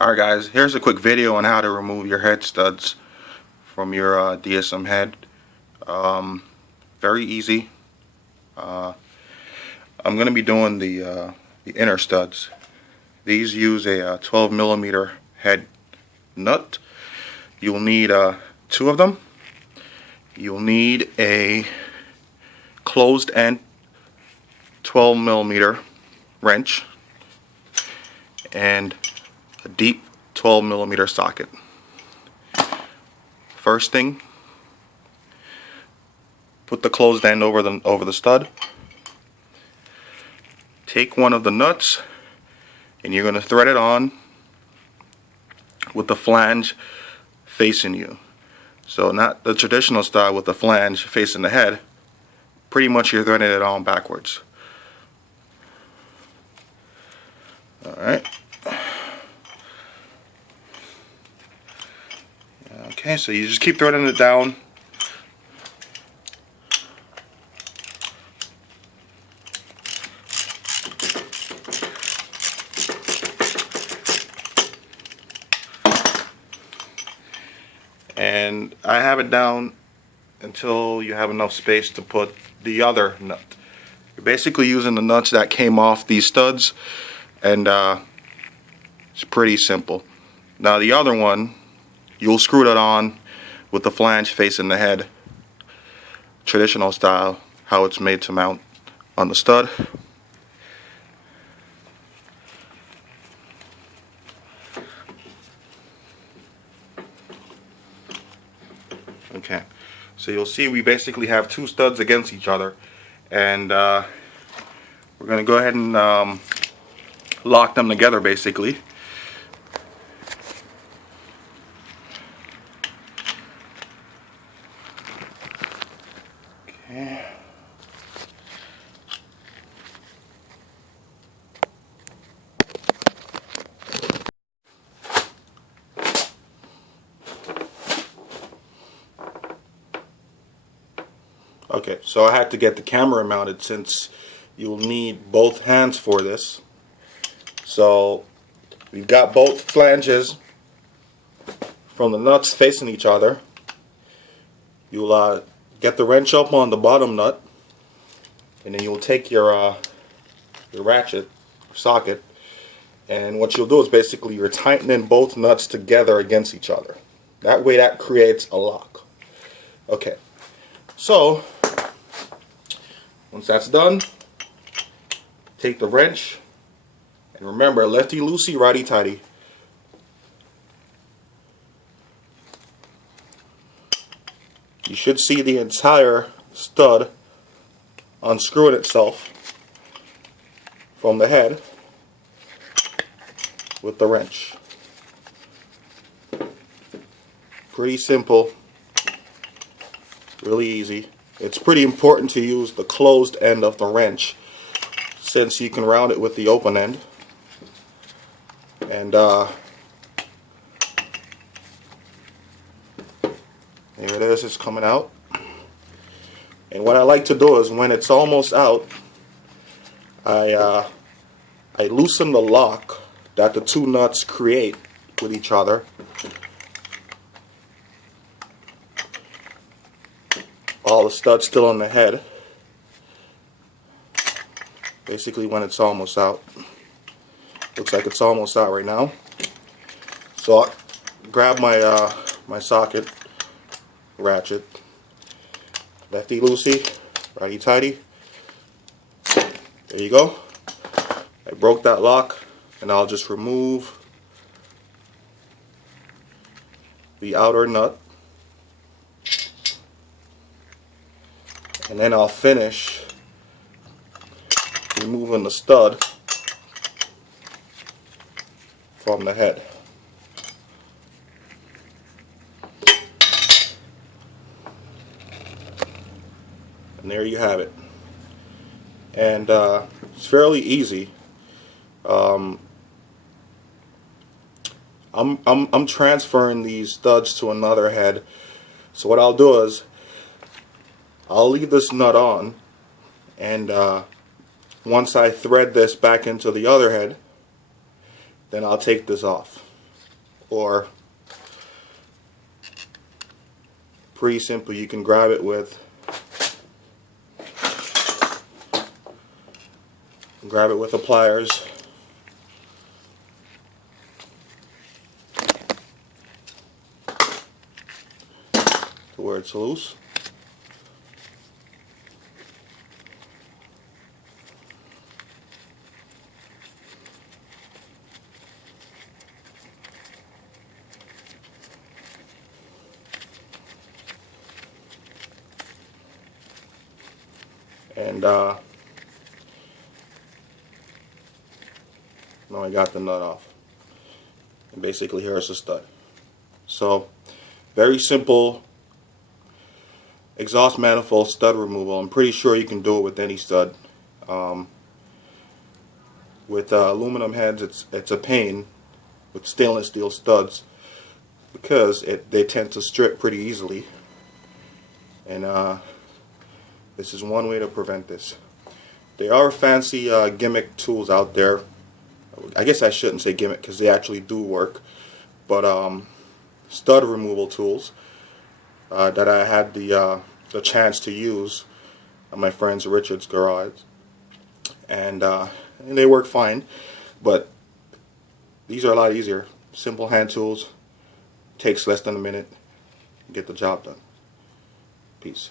Alright guys, here's a quick video on how to remove your head studs from your DSM head. Very easy. I'm going to be doing the inner studs. These use a 12mm head nut. You'll need two of them. You'll need a closed end 12mm wrench and a deep 12mm socket. First thing, put the closed end over the stud. Take one of the nuts and you're going to thread it on with the flange facing you. So not the traditional style with the flange facing the head. Pretty much you're threading it on backwards. Alright. Okay, so you just keep threading it down. And I have it down until you have enough space to put the other nut. You're basically using the nuts that came off these studs, and it's pretty simple. Now the other one, you'll screw that on with the flange facing the head, traditional style, how it's made to mount on the stud. Okay, so you'll see we basically have two studs against each other, and we're going to go ahead and lock them together basically. Okay. Okay, so I had to get the camera mounted since you'll need both hands for this. So we've got both flanges from the nuts facing each other. You'll get the wrench up on the bottom nut, and then you'll take your ratchet socket, and what you'll do is basically you're tightening both nuts together against each other. That way that creates a lock. Okay, so once that's done, take the wrench, and remember, lefty loosey, righty tighty. You should see the entire stud unscrewing itself from the head with the wrench. Pretty simple, really easy. It's pretty important to use the closed end of the wrench since you can round it with the open end. And there it is, it's coming out. And what I like to do is when it's almost out, I loosen the lock that the two nuts create with each other. All the studs still on the head. Basically when it's almost out. Looks like it's almost out right now. So I grab my my socket, ratchet, lefty loosey, righty tighty. There you go. I broke that lock, and I'll just remove the outer nut, and then I'll finish removing the stud from the head. And there you have it. And it's fairly easy. I'm transferring these studs to another head. So what I'll do is I'll leave this nut on, and once I thread this back into the other head, then I'll take this off. or pretty simple, you can grab it with the pliers. To where it's loose. And now I got the nut off. And basically here's the stud. So very simple exhaust manifold stud removal. I'm pretty sure you can do it with any stud. With aluminum heads, it's a pain with stainless steel studs because they tend to strip pretty easily. And this is one way to prevent this. There are fancy gimmick tools out there. I guess I shouldn't say gimmick because they actually do work. But stud removal tools that I had the chance to use at my friend's Richard's garage, and they work fine. But these are a lot easier. Simple hand tools, takes less than a minute, get the job done. Peace.